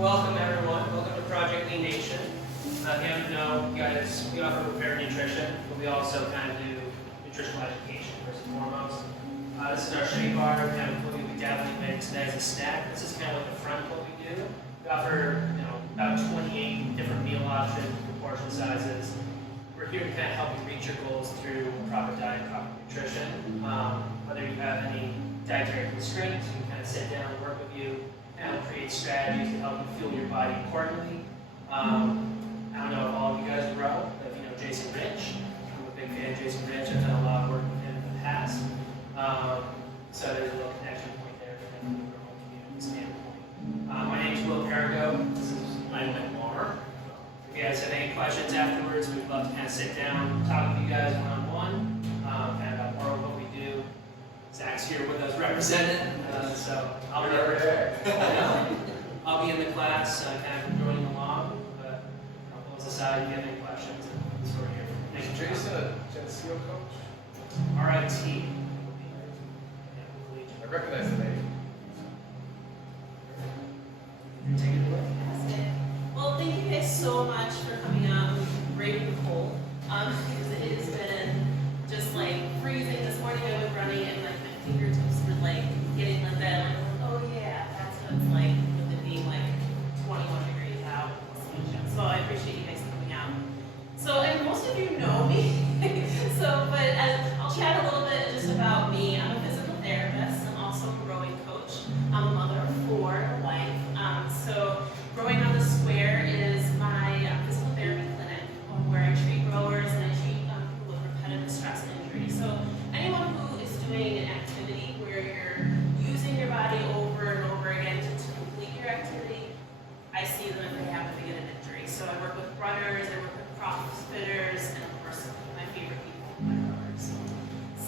Welcome everyone. Welcome to Project Lean Nation. If you haven't known, guys, we offer prepared nutrition, but we also kind of do nutritional education first and foremost. This is our shake bar, kind of what we would definitely make today as a snack. This is kind of like the front of what we do. We offer, about 28 different meal options, portion sizes. We're here to kind of help you reach your goals through proper diet, proper nutrition. Whether you have any dietary constraints, we can kind of sit down and work with you and create strategies to help you fuel your body accordingly. I don't know if all of you guys grow, but if you know Jason Rich, I'm a big fan of Jason Rich. I've done a lot of work with him in the past. So there's a little connection point there from a community standpoint. My name is Will Perigo. This is my memoir. If you guys have any questions afterwards, we'd love to kind of sit down, talk with you guys one-on-one, kind of about more of what we do. Zach's here with us represented, so I'll be in the class, kind of joining along, but I'll pull us aside if you have any questions. That's what we're here for. Thank you, Jason, a Geneseo coach? RIT. I recognize the name. Take it away. Fantastic. Well, thank you guys so much for coming out and braving the cold. Because it has been just like freezing. This morning I went running and like my fingertips were like getting like that. Like, oh yeah, that's what it's like with it being like 21 degrees out. So I appreciate you guys coming out. So, and most of you know me. But I'll chat a little bit just about me. I'm a physical therapist. I'm also a rowing coach. I'm a mother of 4, a wife. So Rowing on the Square is my physical therapy clinic where I treat rowers and I treat people with repetitive stress injury. So anyone who is doing an activity where you're using your body over and over again to complete your activity, I see them if they happen to get an injury. So I work with runners, I work with crossfitters, and of course my favorite people, my rowers.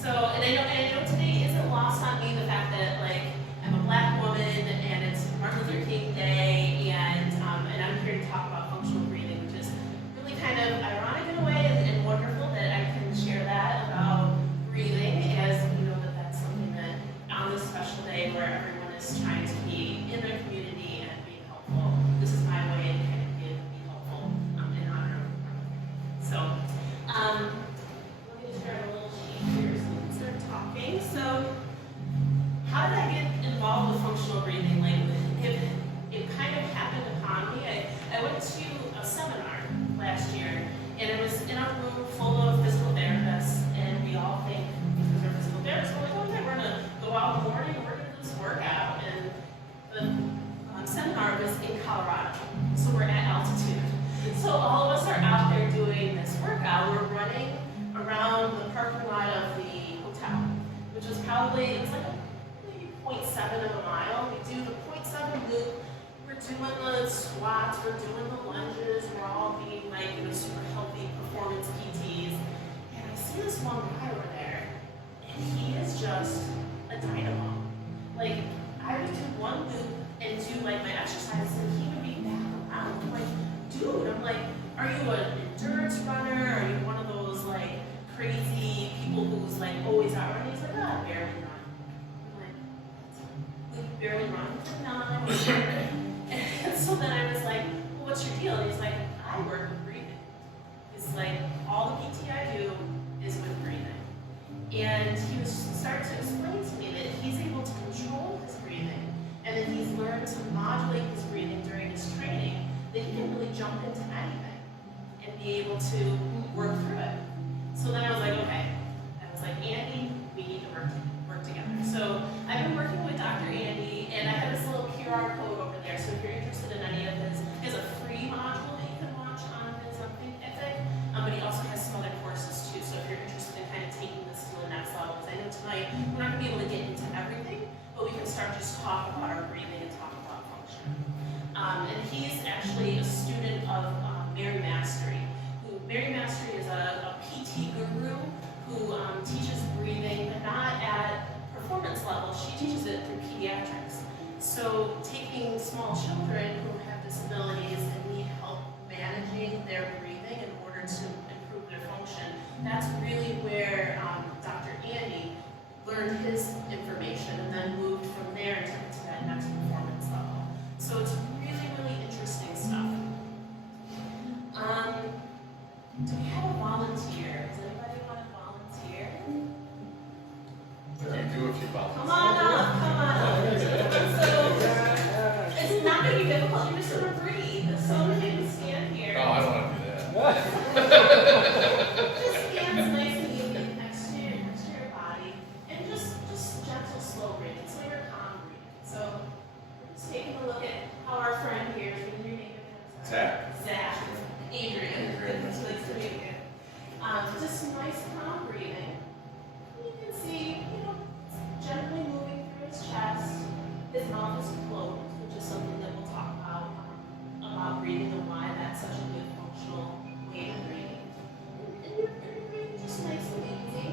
So, and I know today isn't lost on me the fact that like I'm a black woman and it's Martin Luther King Day, and I'm here to talk about functional breathing, which is really kind of ironic in a way and wonderful that I can share that about breathing, as we know that that's something that on this special day where everyone is trying to be in their community and being helpful, this is my way to kind of be helpful in honor of. So, let me just grab a little sheet here so we can start talking. So, how did I get involved with functional breathing? Like, it kind of happened upon me. I went to a seminar last year, and it was in a room full of physical therapists, and we all think, because we're physical therapists, we're like, okay, we're going to go out in the morning, and we're going to do this workout. And the seminar was in Colorado, so we're at altitude. So all of us are out there doing this workout. We're running around the parking lot of the hotel, which was probably, it was like maybe 0.7 of a mile. We do the 0.7 loop. We're doing the squats, we're doing the lunges, we're all being like, super healthy performance PTs. And I see this one guy over there, and he is just a dynamo. Like, I would do one loop and do like my exercises, and he would be back around. I'm like, dude, are you an endurance runner? Are you one of those like crazy people who's like always out running? He's like, I barely run. I'm like, we barely run? No. And so then I was like, well, what's your deal? And he's like, I work with breathing. He's like, all the PT I do is with breathing. And he was starting to explain to me that he's able to control his breathing, and that he's learned to modulate his breathing during his training, that he can really jump into anything and be able to work through it. So then I was like, okay. I was like, Andy, we need to work together. So I've been working with Dr. Andy, and I have this little QR code over there. So if you're interested in any of his, he has a free module that you can watch on his Ethic, but he also has some other courses too. So if you're interested in kind of taking this to the next level, because I know tonight we're not going to be able to get into everything, but we can start just talk about our breathing and talk about function. And he's actually a student of Mary Mastery. Mary Mastery is a PT guru who teaches breathing, but not at performance level. She teaches it through pediatrics. So taking small children who have disabilities and need help managing their breathing in order to improve their function, that's really where Dr. Andy learned his information and then moved from there and took it to that next performance level. So it's really, really Come on up, come on up. So, it's not going to be difficult, you're just going to breathe. So you can stand here. No, I don't want to do that. Just stand nice and easy next to your body. And just gentle, slow breathing. So you're calm breathing. So just taking a look at how our friend here is going to read it. Zach. Adrian. It's nice to meet you. Just nice, calm breathing. You can see, gently moving through his chest. His mouth is closed, which is something that we'll talk about breathing and why that's such a good functional way of breathing. And you're breathing just nice and easy.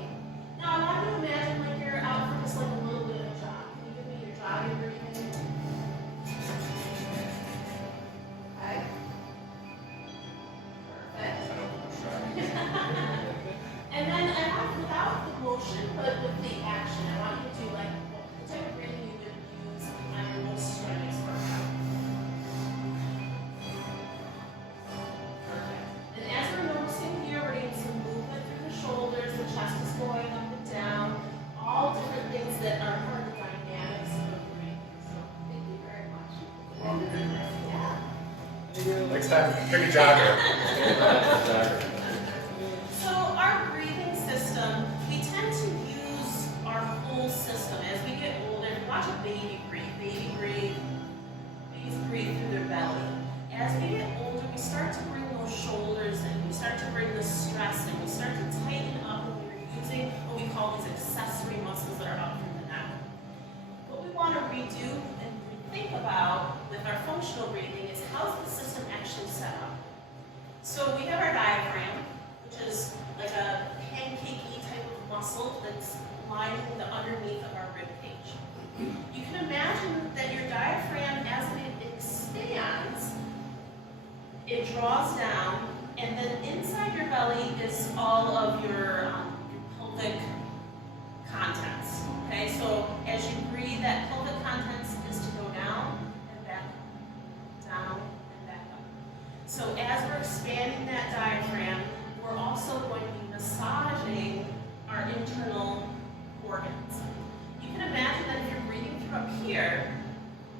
Now I want you to imagine like you're out for just like a little bit of a jog. Can you give me your jogging breathing? Okay. Perfect. And then without the motion, but with the action, I want you to do like the type of breathing you would use on your most strenuous workout. Perfect. And as we're noticing here, we're getting some movement through the shoulders, the chest is going up and down, all different things that are part of the dynamics of breathing. So thank you very much. Yeah. Next time, pick a jogger. So our breathing system, we tend to use our whole system as we get older. Watch a baby breathe. Babies breathe through their belly. As we get older, we start to bring those shoulders in. We start to bring the stress in. We start to tighten up when we're using what we call these accessory muscles that are up from the neck. What we want to redo and think about with our functional breathing is how's the system actually set up. So we have our diaphragm, which is like a pancakey type of muscle that's lining the underneath of our rib cage. You can imagine that your diaphragm, as it expands, it draws down, and then inside your belly is all of your pelvic contents. Okay, so as you breathe, that pelvic contents is to go down and back up, down and back up. So as we're expanding that diaphragm, we're also going to be massaging our internal organs. You can imagine that if you're breathing through up here,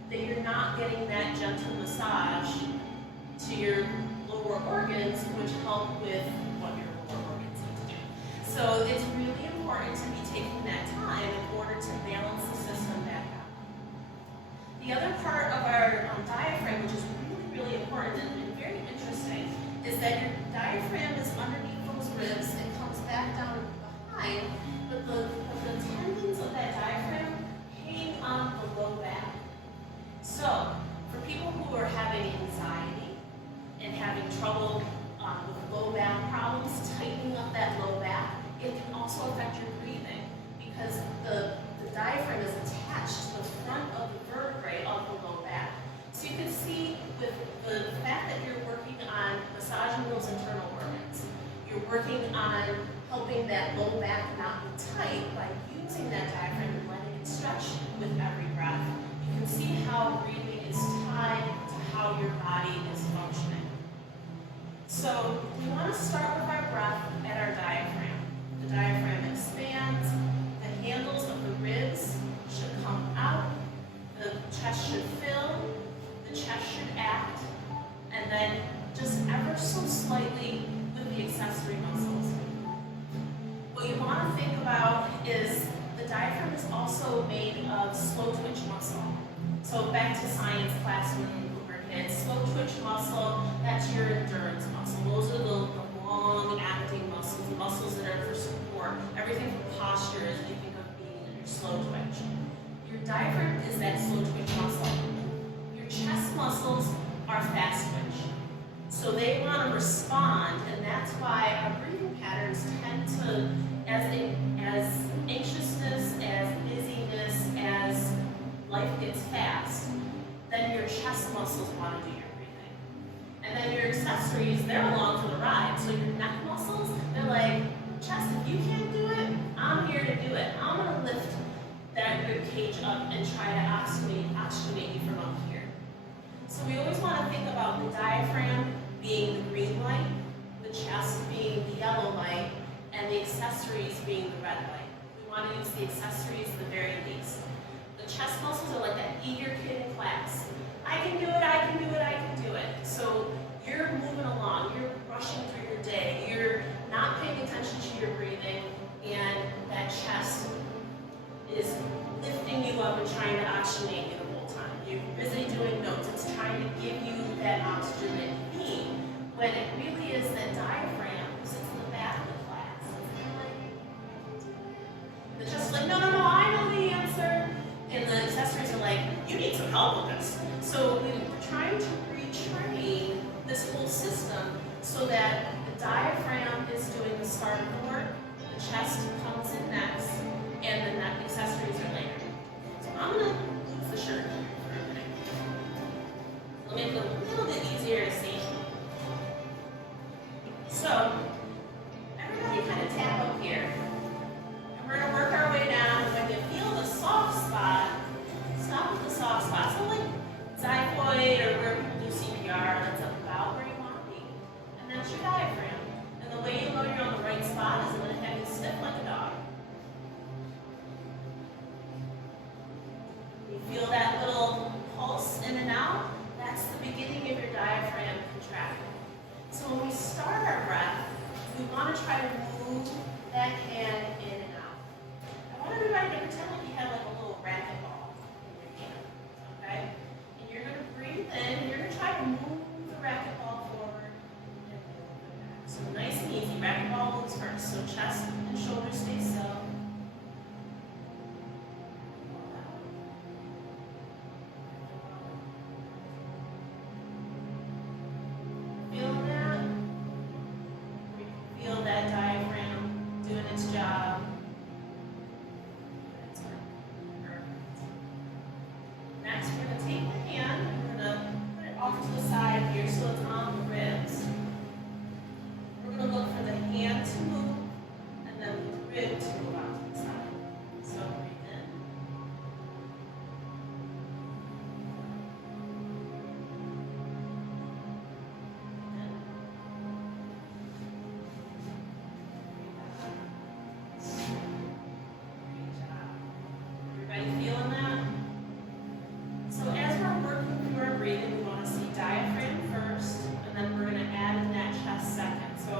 that you're not getting that gentle massage to your lower organs, which help with what your lower organs need to do. So it's really important to be taking that time in order to balance the system back out. The other part of our diaphragm, which is really, really important and very interesting, is that your diaphragm is underneath those ribs. It comes back down behind, but the tendons of that diaphragm hang on the low back. So, for people who are having anxiety and having trouble with low back problems, tightening up that low back, it can also affect your breathing because the diaphragm is attached to the front of the vertebrae of the low back. So you can see with the fact that you're working on massaging those internal organs, you're working on helping that low back not be tight by using that diaphragm and letting it stretch with every breath. You can see how breathing is tied to how your body is functioning. So we want to start with our breath at our diaphragm. The diaphragm expands, the handles of the ribs should come out, the chest should fill, the chest should act, and then just ever so slightly with the accessory muscles. What you want to think about is the diaphragm is also made of slow twitch muscle. So back to science class when we were kids, slow twitch muscle, that's your endurance muscle. Those are the long acting muscles, the muscles that are for support. Everything from posture is you think of being in your slow twitch. Your diaphragm is that slow twitch muscle. Your chest muscles are fast twitch. So they want to respond, and that's why our breathing patterns tend to, as anxiousness, as busyness, as life gets fast, then your chest muscles want to do your breathing. And then your accessories, they're along for the ride. So your neck muscles, they're like, chest, if you can't do it, I'm here to do it. I'm going to lift that rib cage up and try to oxygenate you from up here. So we always want to think about the diaphragm being the green light, the chest being the yellow light, and the accessories being the red light. We want to use the accessories the very least. you up and trying to oxygenate you the whole time. You're busy doing notes. It's trying to give you that oxygen that you need, when it really is that diaphragm who sits in the back of the class. And the chest is like, no, no, no, I know the answer. And the accessories are like, you need some help with this. So we're trying to retrain this whole system so that the diaphragm is doing the start of the work, the chest comes in next, and then that accessories are later. So I'm gonna use the shirt for a minute. It'll make it a little bit easier to see. So everybody kind of tap up here. And we're gonna work our way down. When you feel the soft spot, stop at the soft spot. So like xiphoid or where people do CPR, that's about where you want to be. And that's your diaphragm. And the way you know you're on the right spot is I'm gonna have you sniff like a dog. You feel that little pulse in and out? That's the beginning of your diaphragm contracting. So when we start our breath, we want to try to move that hand in and out. I want everybody to pretend like you have like a little racquetball in your hand, okay? And you're going to breathe in, and you're going to try to move the racquetball forward and move it back. So nice and easy. Racquetball moves first. So chest and shoulders stay still. Feel that diaphragm doing its job. That's perfect. Next, we're going to take the hand and we're going to put it off to the side here so it's on the ribs. We're going to look for the hand to move and then the rib to move out to the side. So breathe in. Everybody feeling that? So as we're working through our breathing, we want to see diaphragm first, and then we're going to add in that chest second. So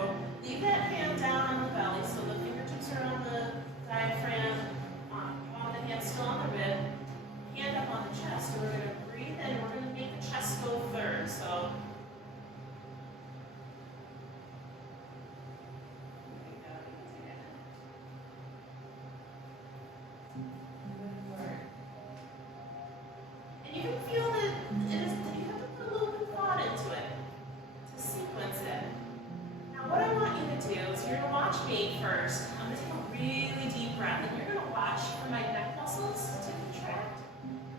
leave that hand down on the belly, so the fingertips are on the diaphragm, palm of the hand still on the rib, hand up on the chest. So we're going to breathe in, and we're going to make the chest go third. So and you can feel that you have to put a little bit of thought into it to sequence it. Now what I want you to do is you're going to watch me first. I'm going to take a really deep breath and you're going to watch for my neck muscles to contract.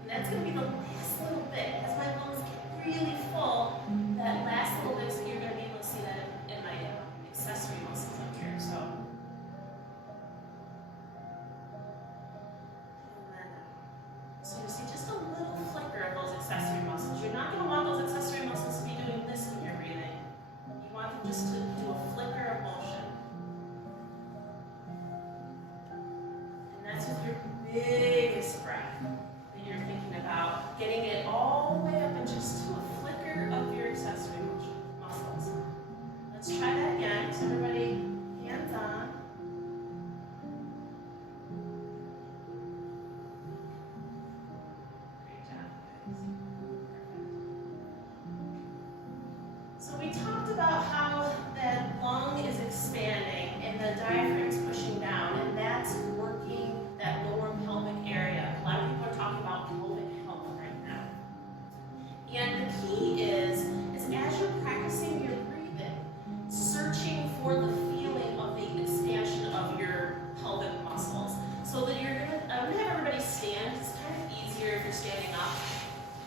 And that's going to be the last little bit. As my lungs get really full, that last little bit, so you're going to be able to see that in my accessory muscles up here. So. So you see just a little flicker of those accessory muscles. You're not going to want those accessory muscles to be doing this when you're breathing. You want them just to do a flicker of motion. And that's with your biggest breath that you're thinking about, getting it all the way up and just to a flicker of your accessory muscles. Let's try that again. So everybody, hands on. So we talked about how that lung is expanding and the diaphragm's pushing down, and that's working that lower pelvic area. A lot of people are talking about pelvic health right now. And the key is as you're practicing your breathing, searching for the feeling of the expansion of your pelvic muscles. So that I'm gonna have everybody stand. It's kind of easier if you're standing up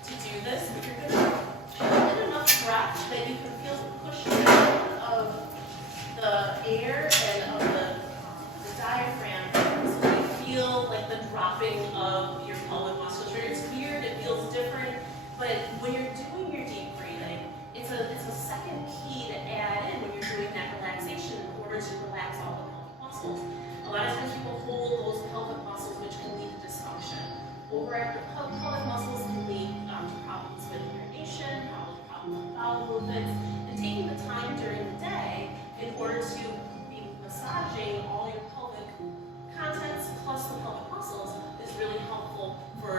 to do this, but you're gonna get enough breath that you can feel the push down of the air and of the diaphragm, so you feel like the dropping of your pelvic musculature. It's weird, it feels different, but when you're doing your deep breathing, it's a second key to add in when you're doing that relaxation in order to relax all the pelvic muscles. A lot of times people hold those pelvic muscles, which can lead to dysfunction. Overactive pelvic muscles can lead to problems with urination, problems with bowel movements, and taking the time during the day in order to be massaging all your pelvic contents plus the pelvic muscles is really helpful for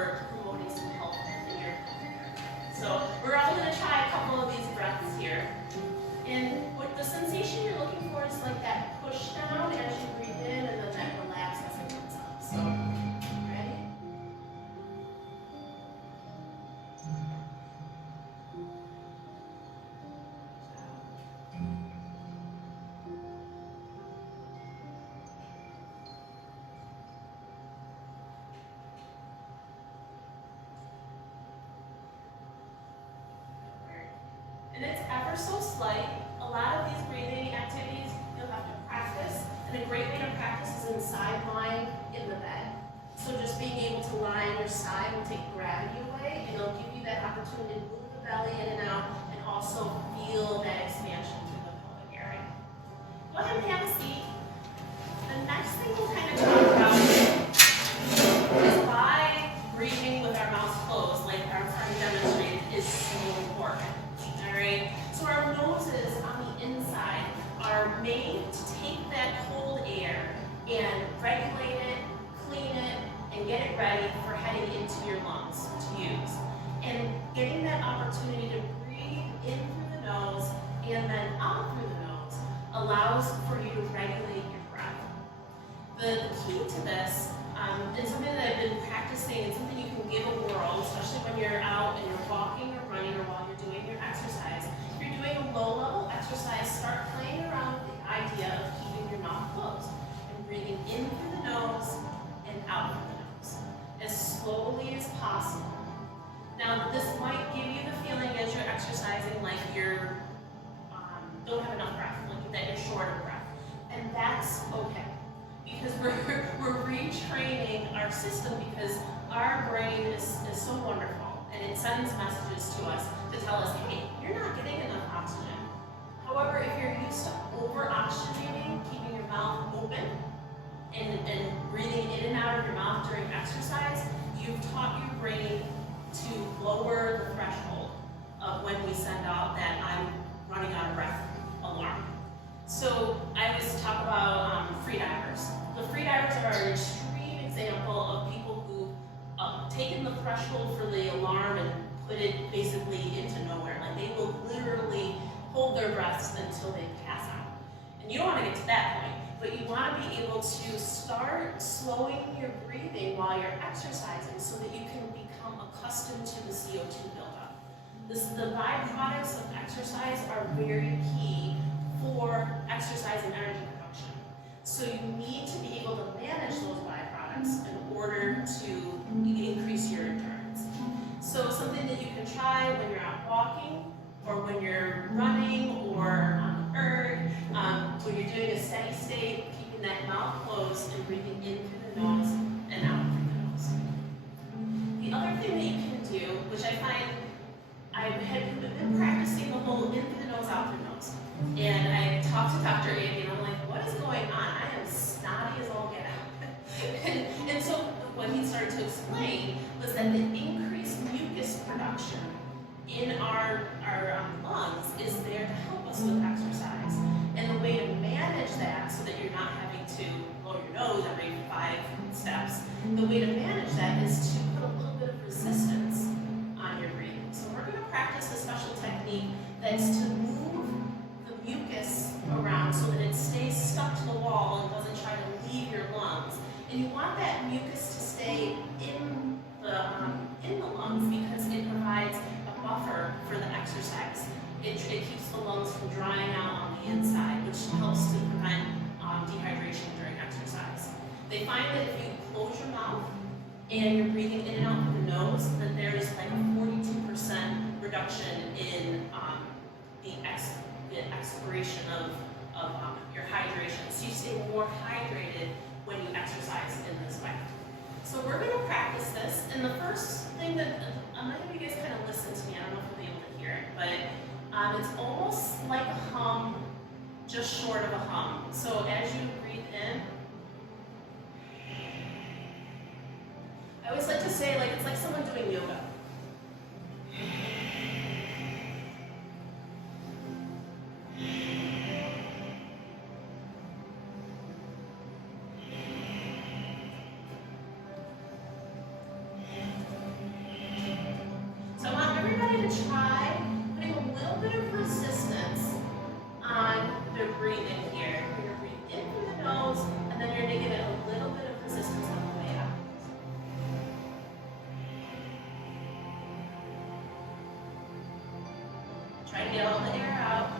And it's ever so slight. A lot of these breathing activities you'll have to practice, and a great way to practice is inside lying in the bed. So just being able to lie on your side will take gravity away, and it'll give you that opportunity to move the belly in and out, and also feel that expansion through the pelvic area. Go ahead and have a seat. The next thing we'll kind of talk about is why breathing with our mouths closed, like our friend demonstrated, is so important. Alright? So our noses on the inside are made to take that cold air and regulate it, clean it, and get it ready for heading into your lungs to use. And getting that opportunity to breathe in through the nose and then out through the nose allows for you to regulate your breath. The key to this, and something that I've been practicing and something you can give a whirl, especially when you're out and you're walking or running or while you're doing your exercise. If you're doing a low-level exercise, start playing around with the idea of keeping your mouth closed and breathing in through the nose and out through the nose as slowly as possible. Now, this might give you the feeling as you're exercising like you're don't have enough breath, like that you're short of breath, and that's okay. Because we're retraining our system, because our brain is so wonderful and it sends messages to us to tell us, hey, you're not getting enough oxygen. However, if you're used to over-oxygenating, keeping your mouth open and breathing in and out of your mouth during exercise, you've taught your brain to lower the threshold of when we send out that I'm running out of breath alarm. So I always talk about freedivers. The freedivers are an extreme example of people who taken the threshold for the alarm and put it basically into nowhere. Like they will literally hold their breaths until they pass out. And you don't want to get to that point, but you want to be able to start slowing your breathing while you're exercising so that you can become accustomed to the CO2 buildup. The byproducts of exercise are very key for exercise and energy production. So you need to be able to manage those byproducts in order to increase your endurance. So something that you can try when you're out walking, or when you're running, or on the erg, when you're doing a steady state, keeping that mouth closed and breathing in through the nose and out through the nose. The other thing that you can do, which I find I've been practicing the whole in through the nose, out through the nose. And I talked to Dr. Andy and I'm like, what is going on? I am snotty as all get out. and so what he started to explain was that the increased mucus production in our lungs is there to help us with exercise. And the way to manage that so that you're not having to blow your nose every 5 steps, the way to manage that is to put a little bit of resistance on your breathing. So we're going to practice a special technique that's to move the mucus around so that it stays stuck to the wall and doesn't try to leave your lungs. And you want that mucus to stay in the lungs because it provides a buffer for the exercise. It keeps the lungs from drying out on the inside, which helps to prevent dehydration during exercise. They find that if you close your mouth and you're breathing in and out through the nose, that there is like a 42% reduction in the expiration of your hydration. So you stay more hydrated when you exercise in this way. So we're going to practice this, and the first thing that I'm going to have you guys kind of listen to me. I don't know if you'll be able to hear it, but it's almost like a hum, just short of a hum. So as you breathe in, I always like to say, like it's like someone doing yoga. So I want everybody to try putting a little bit of resistance on their breathing here. You're going to breathe in through the nose, and then you're going to give it a little bit of resistance on the way out. Try to get all the air out.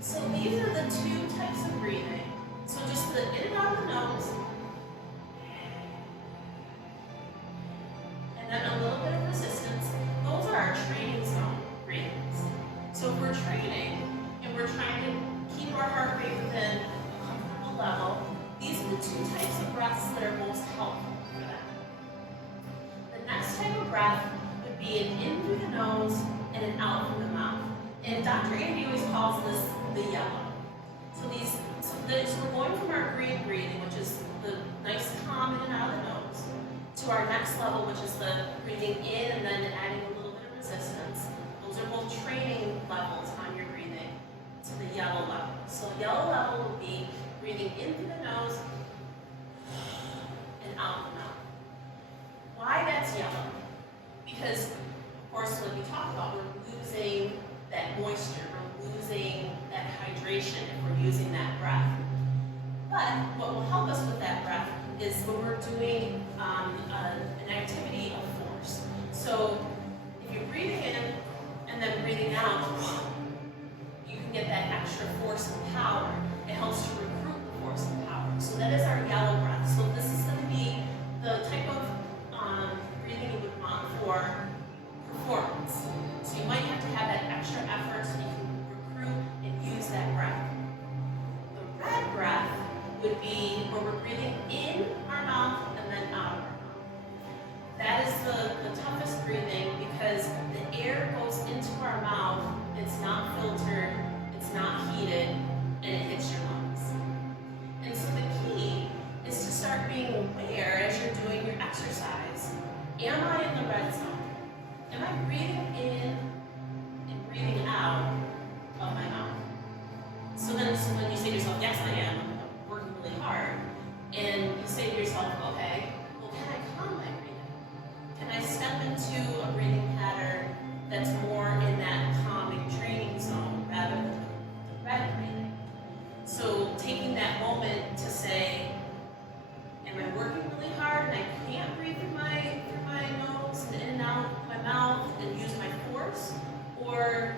So these are the two types of breathing. So just the in and out of the nose, and then a little bit of resistance. Those are our training zone breathings. So if we're training and we're trying to keep our heart rate within a comfortable level, these are the two types of breaths that are most helpful for that. The next type of breath would be an in through the nose and an out through the mouth. And Dr. Andy always calls this the yellow. So we're going from our green breathing, which is the nice calm in and out of the nose, to our next level, which is the breathing in and then adding a little bit of resistance. Those are both training levels on your breathing to the yellow level. So yellow level would be breathing in through the nose and out the mouth. Why that's yellow? Because, of course, like we talked about, we're losing that moisture, we're losing that hydration if we're using that breath. But what will help us with that breath is when we're doing an activity of force. So if you're breathing in and then breathing out, you can get that extra force and power. It helps to recruit the force and power. So that is our yellow breath. So this is going to be the type of breathing you would want for performance. So you might have to have that extra effort so you can recruit and use that breath. The red breath would be where we're breathing in our mouth and then out of our mouth. That is the toughest breathing because the air goes into our mouth, it's not filtered, it's not heated, and it hits your lungs. And so the key is to start being aware as you're doing your exercise. Am I in the red zone? Am I breathing in and breathing out of my mouth? So then when you say to yourself, yes, I am, I'm working really hard, and you say to yourself, okay, well, can I calm my breathing? Can I step into a breathing pattern that's more in that calming training zone rather than the red breathing? So taking that moment to say, am I working really hard and I can't breathe through my nose and in and out of my mouth and use my force? Or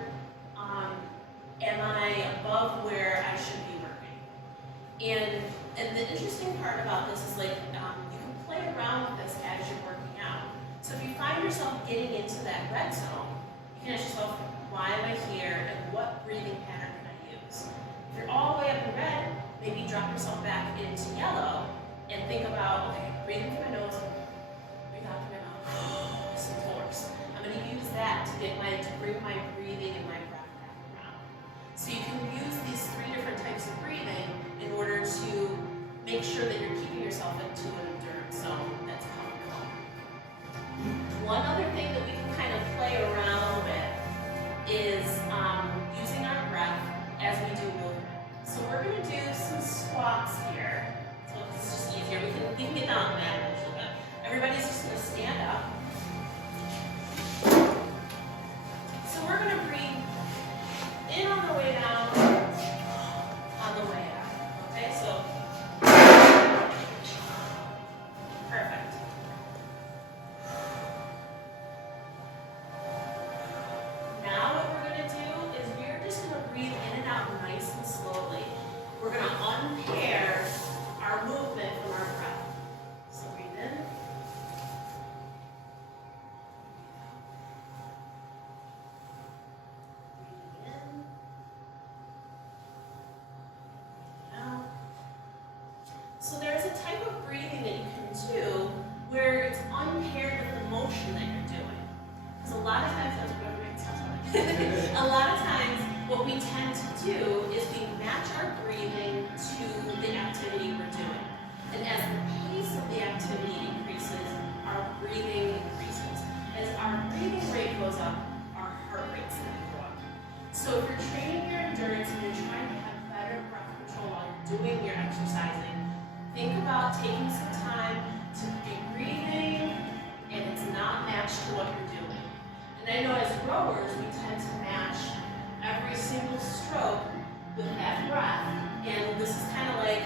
am I above where I should be working? And the interesting part about this is like you can play around with this as you're working out. So if you find yourself getting into that red zone, you can ask yourself, why am I here and what breathing pattern can I use? If you're all the way up in red, maybe drop yourself back into yellow and think about, okay, breathing through my nose, breathe out through my mouth, some force. I'm going to use that to bring my breathing and my breath back around. So you can use these three different types of breathing in order to make sure that you're keeping yourself into an endurance zone that's comfortable. One other thing that we can kind of play around with is using our breath as we do movement. So we're going to do some squats here. So it's just easier. We can get down on the mat a little bit. Everybody's just going to stand up. So we're going to breathe in on the way down, on the way out. Okay, so perfect. Now what we're going to do is we're just going to breathe in and out nice and slowly. We're going to unpair our movement from our breath. So breathe in. Breathe in. Out. So there's a type of breathing that you can do where it's unpaired with the motion that you're doing. Because a lot of times, a lot of times what we tend to do is we match our breathing to the activity we're doing. And as the pace of the activity increases, our breathing increases. As our breathing rate goes up, our heart rate's going to go up. So if you're training your endurance and you're trying to have better breath control while you're doing your exercising, think about taking some time to be breathing and it's not matched to what you're doing. And I know as rowers, we tend to match every single stroke with that breath. And this is kind of like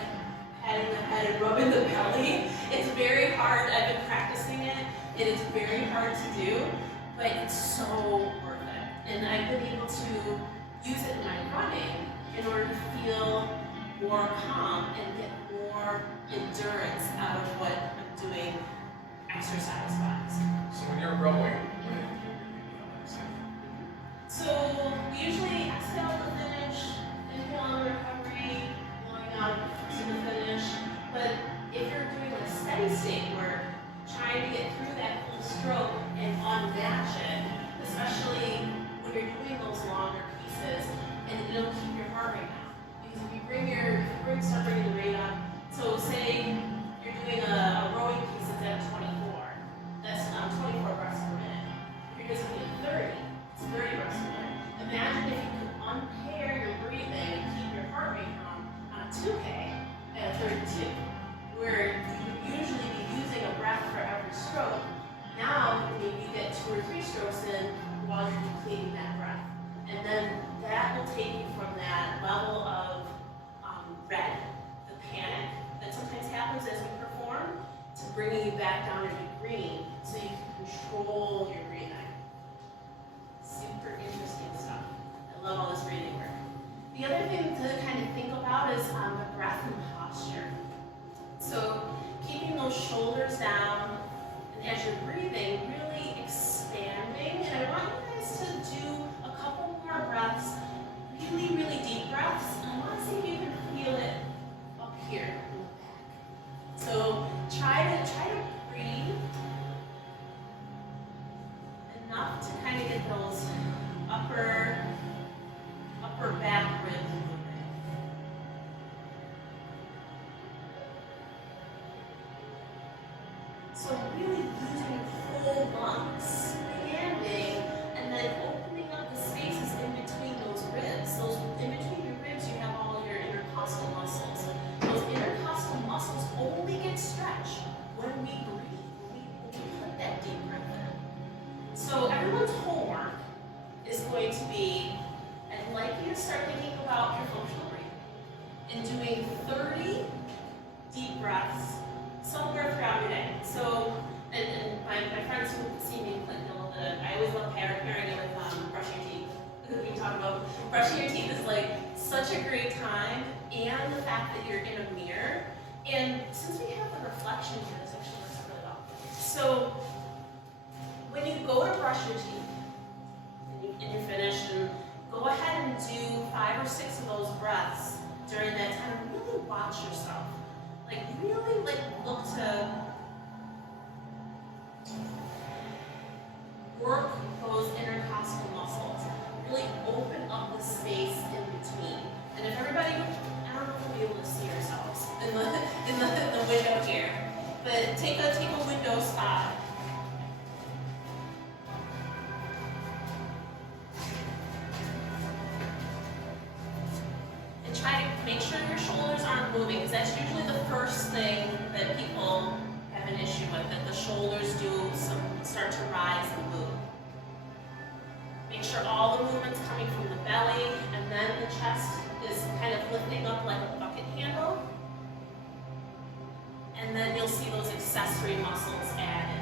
patting the head and rubbing the belly. It's very hard. I've been practicing it, and it's very hard to do, but it's so worth it. And I've been able to use it in my running in order to feel more calm and get more endurance out of what I'm doing exercise-wise. So when you're rowing, what do you do on that side? So we usually exhale at the finish, inhale on the recovery, blowing out to the finish. But if you're doing a steady state work, trying to get through that full stroke and unmatch it, especially when you're doing those longer pieces, and it'll keep your heart rate down. Because if you start bringing the rate up, so say you're doing a rowing piece that's at 24, that's 24 breaths per minute. If you're just doing 30, it's 30 breaths per minute. Imagine if you could unpair your breathing and keep your heart rate down on 2K at 32, where you would usually be using a breath for every stroke. Now, maybe you get 2 or 3 strokes in while you're completing that breath. And then that will take you from that level of red, the panic that sometimes happens as we perform, to bringing you back down into green so you can control your breathing. Super interesting stuff. I love all this breathing work. The other thing to kind of think about is the breath and posture. So keeping those shoulders down, and as you're breathing, really expanding. And I want you guys to do a couple more breaths, really, really deep breaths. And I want to see if you can feel it up here in the back. So try to breathe enough to kind of get those upper back ribs moving. So really using your whole lungs, expanding, and then opening up the spaces in between those ribs. Those in between your ribs, you have all your intercostal muscles. Those intercostal muscles only get stretched when we breathe, when we put that deep breath in. So everyone's homework is going to be, I'd like you to start thinking about your functional breathing and doing 30 deep breaths somewhere throughout your day. So, and my friends who see me in Clinton know that I always love pairing it with brushing your teeth. Because we talk about brushing your teeth is like such a great time, and the fact that you're in a mirror. And since we have the reflection here, this actually works really well. So, when you go to brush your teeth, and you're finished, and go ahead and do 5 or 6 of those breaths during that time. Really watch yourself. Like really look to work those intercostal muscles. Really open up the space in between. And if everybody, I don't know if we'll be able to see ourselves in the window here, but take a window spot. Try to make sure your shoulders aren't moving, because that's usually the first thing that people have an issue with, that the shoulders start to rise and move. Make sure all the movement's coming from the belly, and then the chest is kind of lifting up like a bucket handle. And then you'll see those accessory muscles added.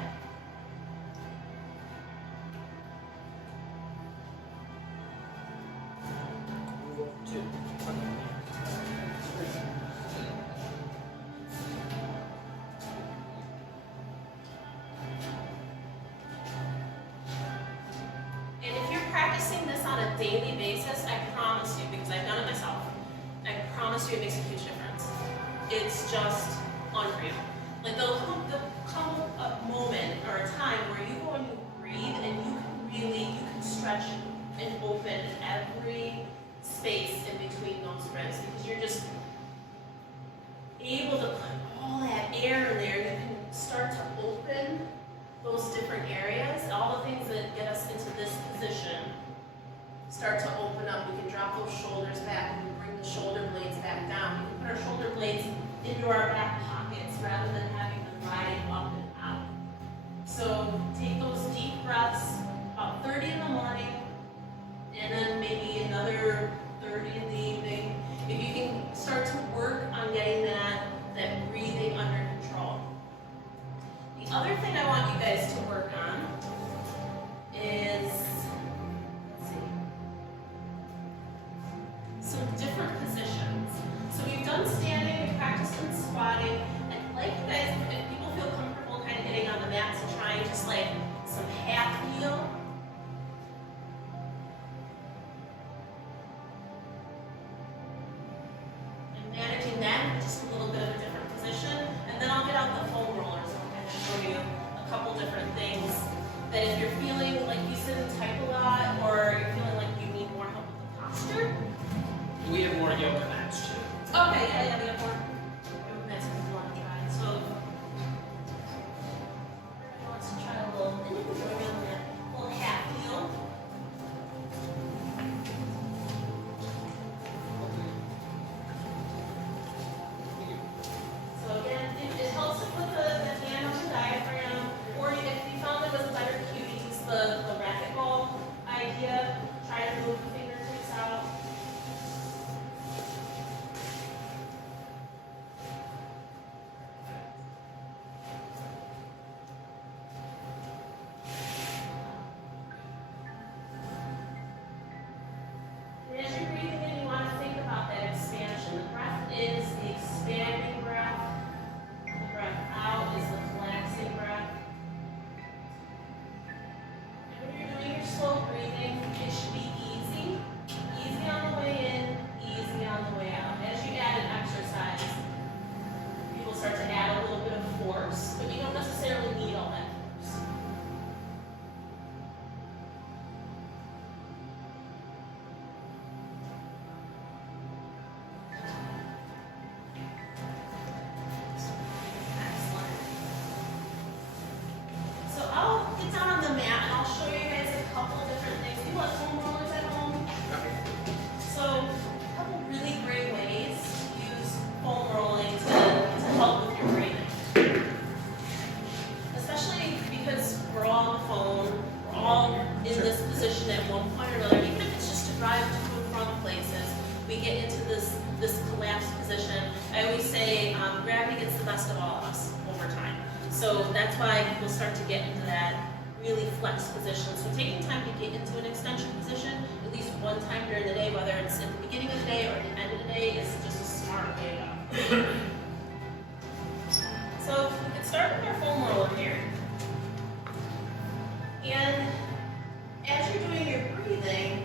And if you're practicing this on a daily basis, I promise you, because I've done it myself, I promise you it makes a huge difference. It's just unreal. Like there'll come a moment or a time where you go and you breathe and you can stretch and open every space in between those ribs, because you're just able to put all that air in there. You can start to open those different areas. All the things that get us into this position start to open up. We can drop those shoulders back. We can bring the shoulder blades back down. We can put our shoulder blades into our back pockets rather than having them riding up and out. So take those deep breaths, about 30 in the morning, and then maybe another 30 in the evening. If you can start to work on getting that breathing under control. The other thing I want you guys to work on is, let's see, some different positions. So we've done mimicking that, just a little bit of a different position. And then I'll get out the foam rollers and I'll kind of show you a couple different things that if you're feeling like you sit and type a lot, or you're feeling like you need more help with the posture. We have more yoga mats too. Okay, yeah, we have more yoga mats if you want to try. So, let's try a little, and you can join me on that little half wheel. So again, it helps to put the hand on the diaphragm, or if you found it was a better cue to use the racquetball idea, try to move the fingertips out. And as you're breathing in, you want to think about that expansion. The breath is the expanding breath. The breath out is the collapsing breath. And when you're doing your slow breathing, it should be easy. Easy on the way in, easy on the way out. As you add an exercise, you will start to add a little bit of force, but you don't necessarily need all that force. Excellent. So I'll get down on the mat and I'll show you guys a couple of different things. People have foam rollers at home. So a couple really great ways to use foam rolling to help with your breathing. Especially because we're all on the phone, we're all in this position at one point or another. Even if it's just to drive to and from places, we get into this collapsed position. I always say gravity gets the best of all of us over time. So that's why people start to get into that really flexed position. So taking time to get into an extension position at least one time during the day, whether it's in the beginning of the day or the end of the day, is just a smart way to go. So we can start with our foam roller here. And as you're doing your breathing,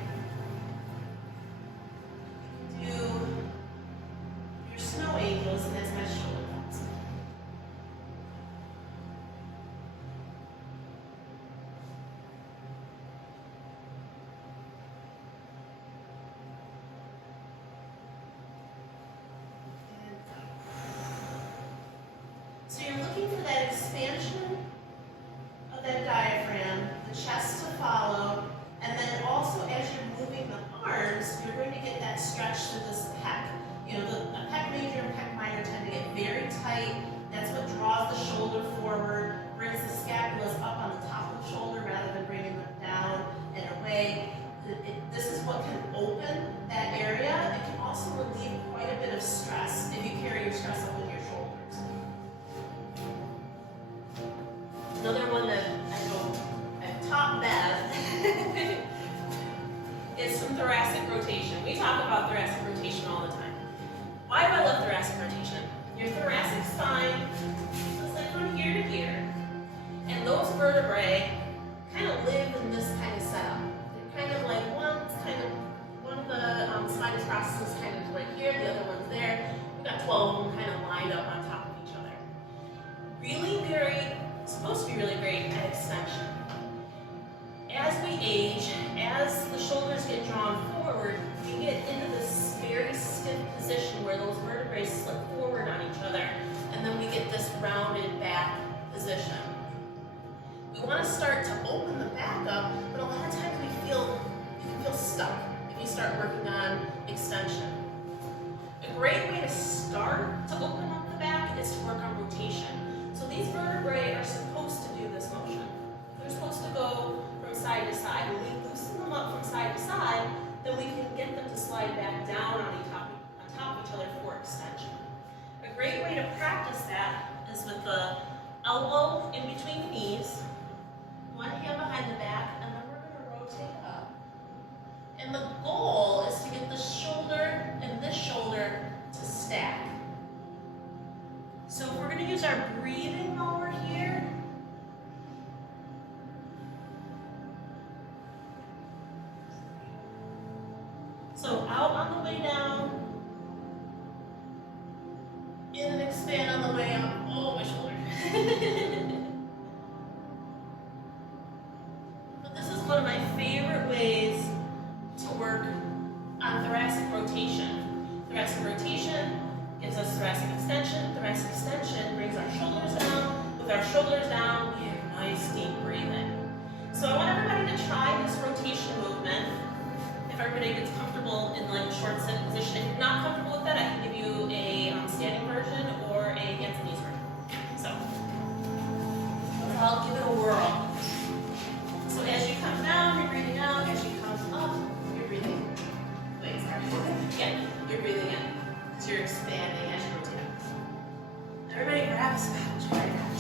do your snow angels and as my shoulder blades. So you're looking for that expansion of that diaphragm, the chest to follow, and then also as you're moving the arms, you're going to get that stretch through this pec. You know, the pec major and pec minor tend to get very tight. That's what draws the shoulder forward, brings the scapulas up on the top of the shoulder rather than bringing them down and away. This is what can open that area. It can also relieve quite a bit of stress if you carry your stress up in your shoulders. Another one that I know I've taught Bev is some thoracic rotation. We talk about thoracic rotation all the time. Why do I love thoracic rotation? Your thoracic spine is like from here to here, and those vertebrae kind of live in this kind of setup. They're kind of like one of the spinous processes kind of right here, the other one's there. We've got 12 of them kind of lined up on top of each other. Supposed to be really great at extension. As we age, as the shoulders get drawn forward, we get into this very stiff position where those vertebrae slip forward on each other, and then we get this rounded back position. We want to start to open the back up, but a lot of times you can feel stuck if you start working on extension. A great way to start to open up the back is to work on rotation. So these vertebrae are supposed to do this motion. They're supposed to go from side to side. When we loosen them up from side to side, then we can get them to slide back down on top of each other for extension. A great way to practice that is with the elbow in between the knees, one hand behind the back, and then we're going to rotate up. And the goal is to get the shoulder and this shoulder to stack. So we're going to use our breathing while we're here. So out on the way down, expand on the way up. Oh, my shoulder. But this is one of my favorite ways to work on thoracic rotation. Thoracic rotation gives us thoracic extension. Thoracic extension brings our shoulders down. With our shoulders down, we have nice deep breathing. So I want everybody to try this rotation movement. If everybody gets comfortable in like a short sit position, if you're not comfortable with that, I can give you a standing version or a hands and knees version. So I'll give it a whirl. So as you come down, you're breathing out. As you come up, you're breathing. Wait, sorry. Yeah, you're breathing in. So you're expanding as you rotate. Everybody grab a spot. Try that.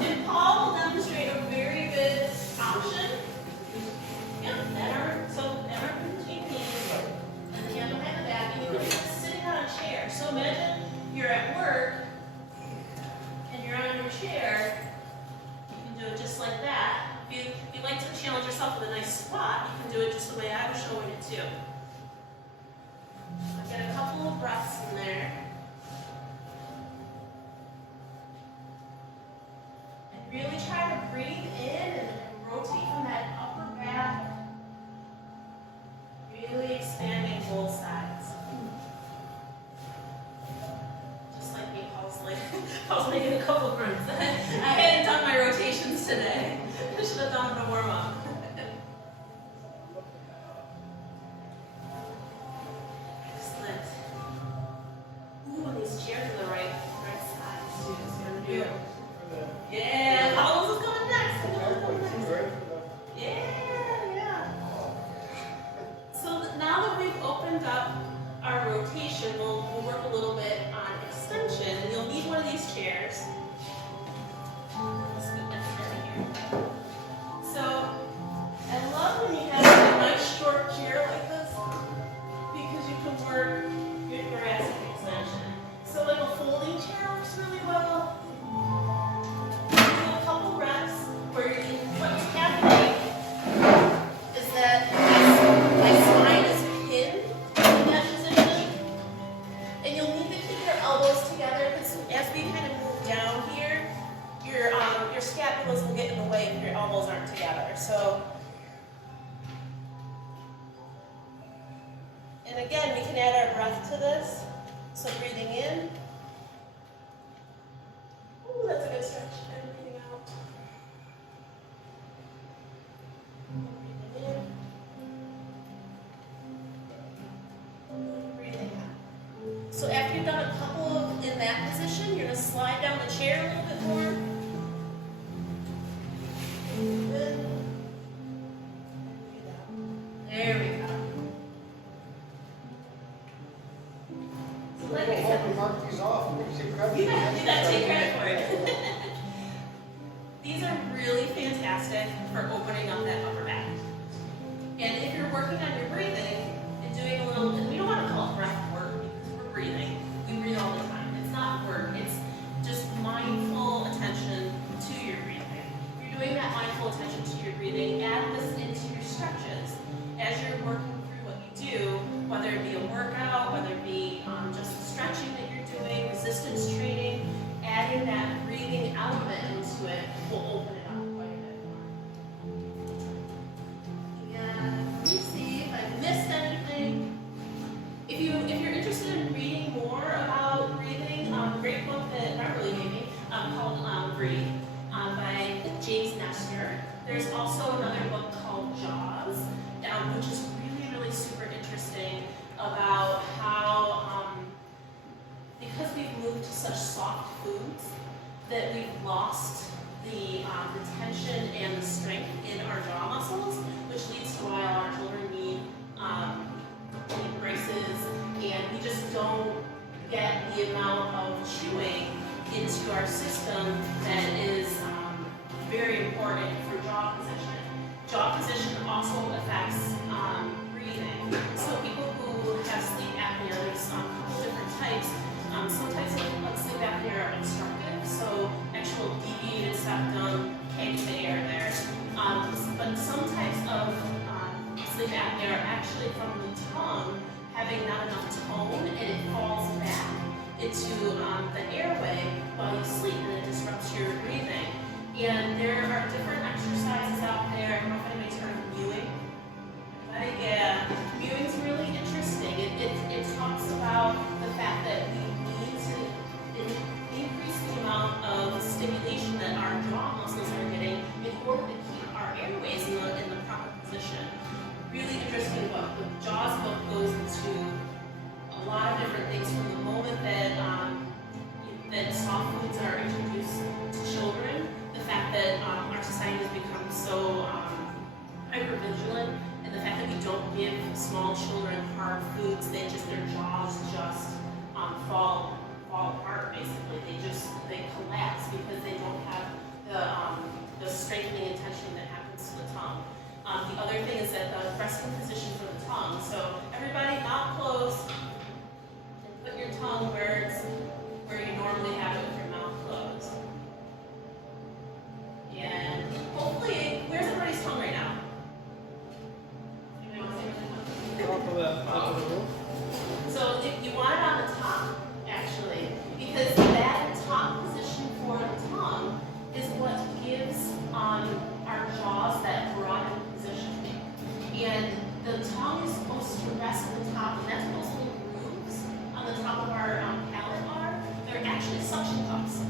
And Paul will demonstrate a very good option. Yep, that arm between knees, and the hand behind the back, and you can just sitting on a chair. So imagine you're at work, and you're on your chair. You can do it just like that. If you like to challenge yourself with a nice squat, you can do it just the way I was showing it too. I've got a couple of breaths in there. Really try to breathe in and rotate from that upper back. Really expanding both sides. Just like me, Paul's making a couple of grunts. I hadn't done my rotations today. I should have done them to warm up. Excellent. Ooh, and these chairs are the right size too. So I'm gonna do. Yeah, Paul's is coming next. Yeah. So now that we've opened up our rotation, we'll work a little bit on extension, and you'll need one of these chairs. Let's scoot that chair here. So I love when you have a nice short chair like this, because you can work your thoracic extension. So like a folding chair works really well. What's happening is that my spine is pinned in that position, and you'll need to keep your elbows together because as we kind of move down here, your scapulas will get in the way if your elbows aren't together. So, and again, we can add our breath to this. So breathing in. Ooh, that's a good stretch. And breathing out. So after you've done a couple in that position, you're going to slide down the chair a little bit more. There we go. So like I said, mark these off. you got to take credit for it. These are really fantastic for opening up that upper back. And if you're working on your breathing and doing a little, and we don't want to call it breath work because we're breathing. We breathe all the time. It's not work. It's just mindful attention to your breathing. If you're doing that mindful attention to your breathing, add this into your stretches. As you're working through what you do, whether it be a workout, whether it be just stretching that you're doing, resistance training, adding that breathing element into it will open it up quite a bit more. And let me see if I missed anything. If you're interested in reading more about breathing, great book that Beverly gave me called Breathe by James Nestor. There's also another book called Jaws, which is really super interesting about how because we've moved to such soft foods that we've lost the tension and the strength in our jaw muscles, which leads to why our children need braces, and we just don't get the amount of chewing into our system that is very important for jaw position. Jaw position also affects breathing. So people who have sleep apnea, there's a couple different types. Some types of sleep apnea are obstructive, so actual deviated septum kegs the air there. they are actually from the tongue having not enough tone, and it falls back into the airway while you sleep, and it disrupts your breathing. And there are different exercises out there. I don't know if anybody's heard of mewing. Yeah, mewing's really interesting. It talks about the fact that we need to increase the amount of stimulation that our jaw muscles are getting in order to keep our airways in the proper position. Really interesting book. The JAWS book goes into a lot of different things from the moment that soft foods are introduced to children, the fact that our society has become so hypervigilant, and the fact that we don't give small children hard foods, their jaws just fall apart basically. They collapse because they don't have the strengthening and tensioning that happens to the tongue. The other thing is that the resting position for the tongue. So everybody, mouth closed, and put your tongue where you normally have it with your mouth closed. And hopefully, where's everybody's tongue right now? Anybody want to say where their tongue is? So if you want it on the top, actually, because that top position for the tongue is what gives our jaws that broadened position. And the tongue is supposed to rest at the top, and that's what those little grooves on the top of our palate are. They're actually suction cups.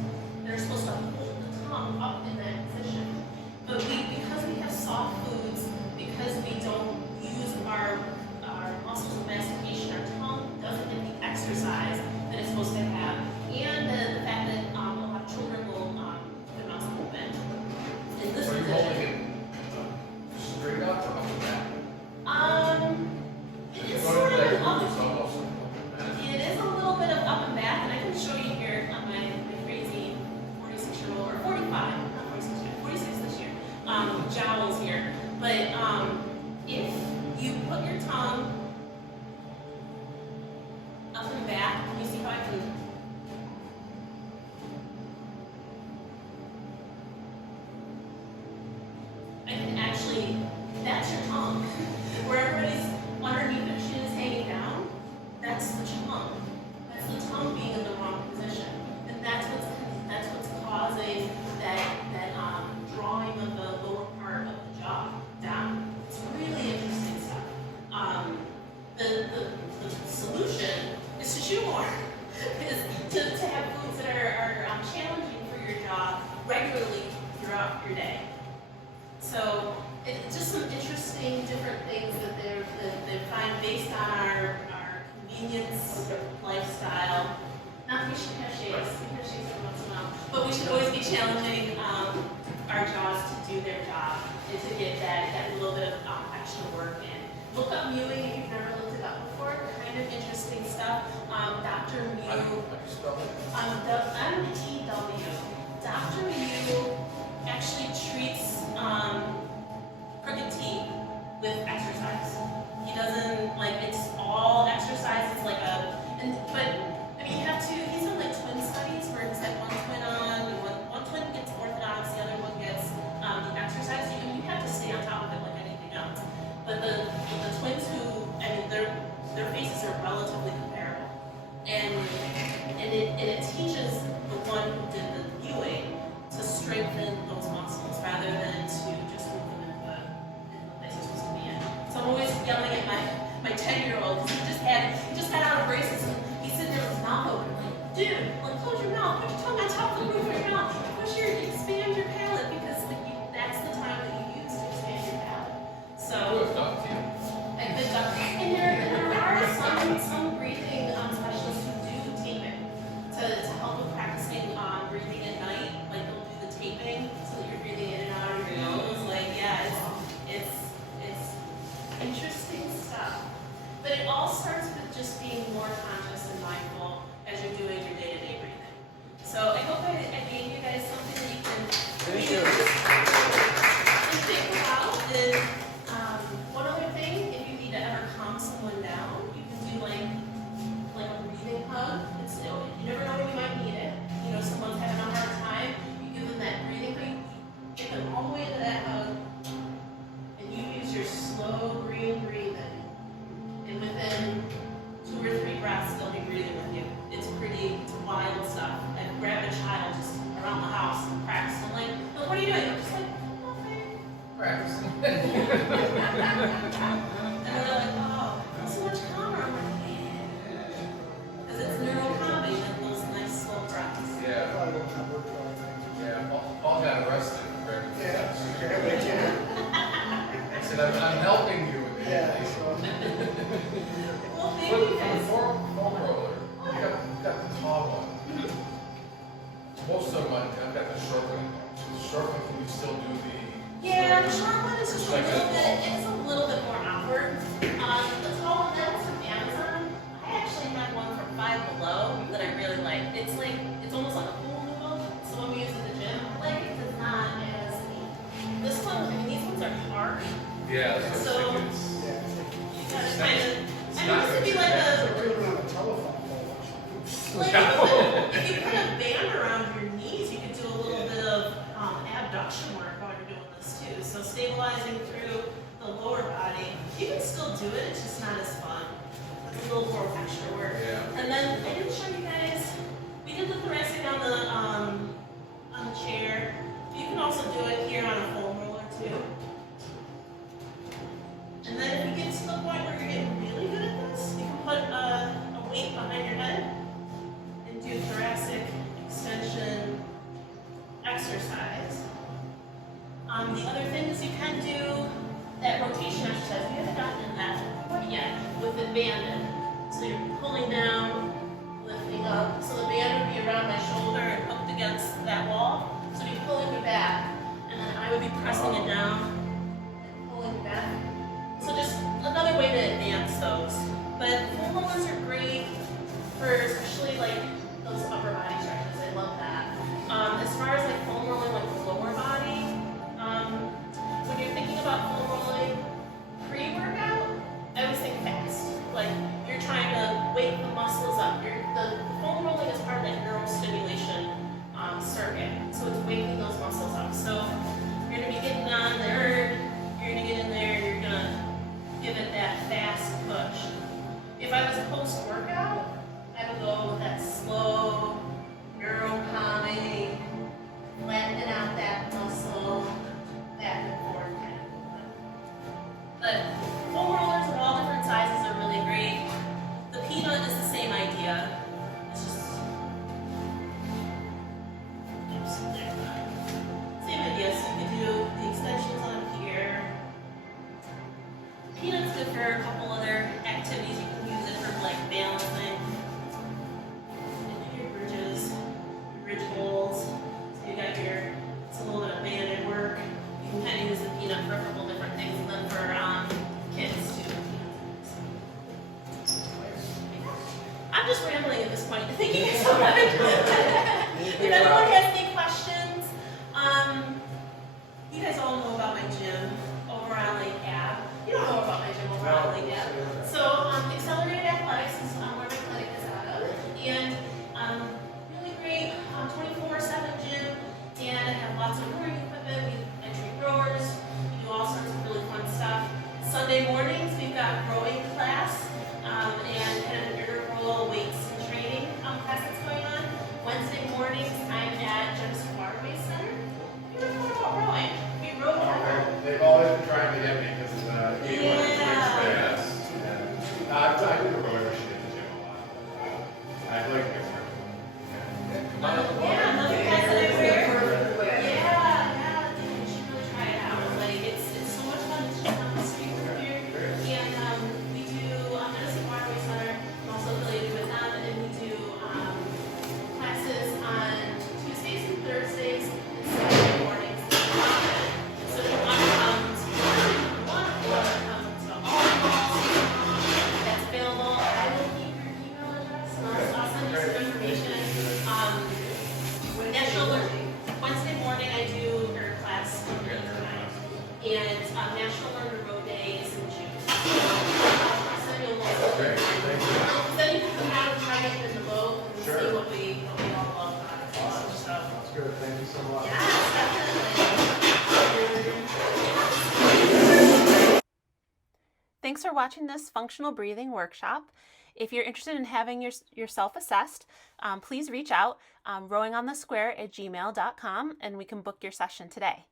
They're supposed to hold the tongue up in that position. But because we have soft foods, because we don't use our muscles of mastication, our tongue doesn't get the exercise that it's supposed to have. And the fact that a lot of children will put their mouths open. In this Are you position, holding it straight up or up and back? it's sort of an up. It's almost It is a little bit of up and back, and I can show you here on my crazy 46-year-old, or 45, not 46 year, 46 this year, jowls here. But if you put your tongue up and back, can you see how I can actually, that's your tongue. Where everybody's underneath their chin is hanging down, that's the tongue. That's the tongue being in the wrong position. And that's what's causing that drawing of the lower part of the jaw down. It's really interesting stuff. The solution is to chew more. is to have foods that are challenging for your jaw regularly throughout your day. So it's just some interesting different things that they find based on our convenience lifestyle. Not that we should have shakes, we can have shakes every once in a while, but we should always be challenging our jaws to do their job and to get that little bit of extra work in. Look up mewing if you've never looked it up before. Kind of interesting stuff. Dr. Mew. I can spell it. MTW. Dr. Mew actually treats crooked teeth with exercise. He doesn't it's all exercise. It's but I mean you have to. He's done twin studies where it's one twin on, one twin gets orthodox, the other one gets the exercise. You have to stay on top of it like anything else. But the twins who their faces are relatively comparable, and it teaches the one who did the viewing to strengthen those muscles rather than to just move them in the place they're supposed to be in. So I'm always yelling at my 10-year-old because he just got out of braces and he's sitting there with his mouth open dude, close your mouth, put your tongue on top of the roof of your mouth, expand your palate because that's the time that you use to expand your palate. So. And there are some breathing specialists who do taping to help with practicing breathing at night. They'll do the taping so that you're breathing in and out of your nose. It's interesting stuff. But it all starts with just being more conscious and mindful as you're doing your day-to-day breathing. So I hope I gave you guys something that you can and think about. And one other thing, if you need to ever calm someone down, you can do like a breathing hug. You never know when you might need it. Someone's having a hard time, you give them that breathing hug, get them all the way into that hug, and you use your slow green breathing Practicing. And they're like, oh, I feel so much calmer. I'm like, yeah. Because it's neural calming and those nice slow breaths. Yeah. Yeah. Paul got arrested for breaking steps. I said, I'm helping you with this. Well, thank But you for the guys. foam roller, you got the tall one. Most of them, I've got the short one. So the short one, can you still do the... Yeah, the short one is just a Like little that. bit, it's a little bit more awkward. The tall one, that's from Amazon. I actually have one from Five Below that I really like. It's like, it's almost like a pool noodle. So when we use it at the gym, like, it's not as neat. This one, I mean, these ones are hard. Yeah, that's So- what I was thinking. You gotta kind of, It's I mean, not this would be gonna like be a, like, if you put a band around your knees, you could do a little bit of abduction work while you're doing this too. So stabilizing through the lower body. You can still do it, it's just not as fun. It's a little more extra work. Yeah. And then I didn't show you guys, we did the thoracic on the chair. You can also do it here on a foam roller too. And then if you get to the point where you're getting really good at this, you can put a weight behind your head and do thoracic extension exercise. The other thing is you can do that rotation exercise. We haven't gotten in that quite yet with the banded. So you're pulling down, lifting up. So the band would be around my shoulder and hooked against that wall. So you're pulling me back, and then I would be pressing it down and pulling back. So just another way to advance those. But foam rollers are great for especially like those upper body stretches. I love that. As far as like foam rolling with the lower body, when you're thinking about foam rolling pre-workout, I always think fast. Like you're trying to wake the muscles up. The foam rolling is part of that neural stimulation circuit. So it's waking those muscles up. So you're gonna be getting on the erg, you're gonna get in there, you're gonna give it that fast push. If I was post-workout, I would go with that slow, neural calming, flattening out that muscle, back and forth kind of movement. But foam rollers of all different sizes are really great. The peanut is the same idea. It's just same idea. So you can do the extensions on here. Peanut's good for a couple other activities. You can use it for like balancing. Your bridges, your bridge holds. So you got it's a little bit of banded work. You can kind of use the peanut for a couple different things, and then for kids too. I'm just rambling at this point. Thank you guys so much. If anyone has any questions, you guys all know about my gym over on Lake Ave. You don't know about my gym over on Lake Ave. So Accelerated Athletics is where my clinic is out of. And really great 24/7 gym. And I have lots of rowing equipment. I train rowers. We do all sorts of really fun stuff. Sunday mornings, we've got rowing class and kind of an interval weights and training class that's going on. Wednesday mornings, I'm at Jensen Waterway Center. You don't know about rowing. We row together. They've always been trying to get me because it's Yeah. fast. And I do the rowing machine at the gym a lot. I like it. Yeah, another class that I wear. Yeah, you should really try it out. Like it's so much fun. It's just on the street from here. And we do Jensen Waterway Center. I'm also affiliated with them, and we do classes on Tuesdays and Thursdays and Saturday mornings. So if you want to come to one or come to all that's available, I will keep your email address and I'll send you some information. National Learning. Wednesday morning I do her class and National Learner Road Day is in June. I'll send you a list. Great, thank you. Then you can come out and try to get in the boat and Sure. see what we all love about it. So, That's good. Thank you so much. definitely. Thanks for watching this functional breathing workshop. If you're interested in having yourself assessed, please reach out, rowingonthesquare@gmail.com, and we can book your session today.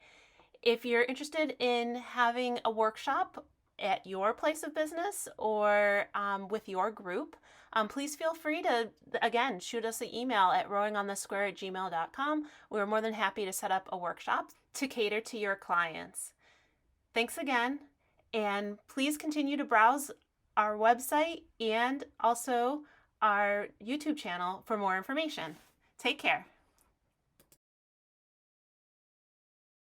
If you're interested in having a workshop at your place of business or with your group, please feel free to, again, shoot us an email at roaringonthesquare@gmail.com. We're more than happy to set up a workshop to cater to your clients. Thanks again, and please continue to browse our website and also our YouTube channel for more information. Take care.